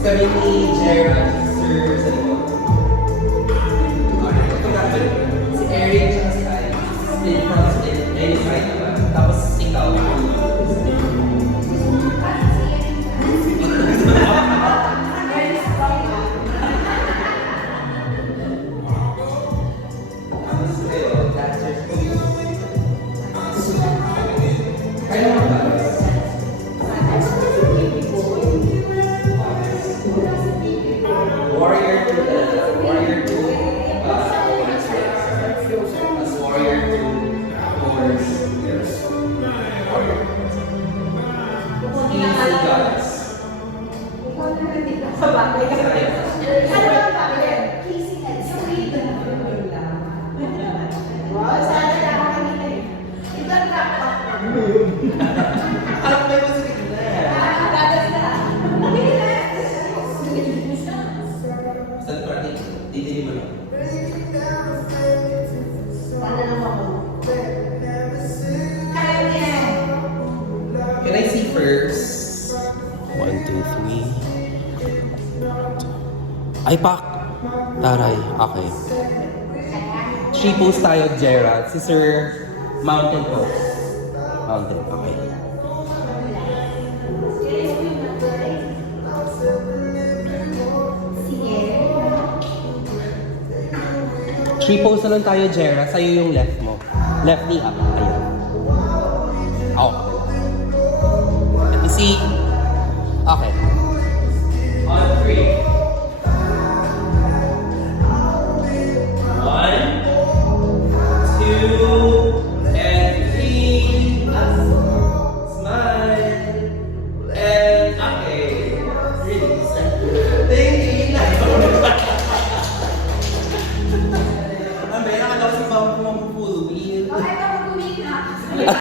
Kami ni Gerald, Sir, sa likod. Si Eric, tsaka si Alex. Split from split. Ladies right naman. Tapos ikaw. Kaya naman ba? Warrior to Warrior to as Warrior to Horse. Warrior. Kings and gods. Sa bagay ka. Ano ang bagay? Kissing and sweet. Wow, sana nakakakita eh. Ito ang rock. Alam mo yung music na. Gagas na. Sa party, titili mo lang. Sana lang ako. Kaya niya. Can I see first? 1, 2, 3. Ay, pak! Taray, okay. 3 posts tayo, Gerald. Si Sir Mountain Post. Mountain, okay. Sige. 3 posts na lang tayo, Gerald. Sa'yo yung left mo. Left knee up. Ayun. Oh. Let me see. Okay.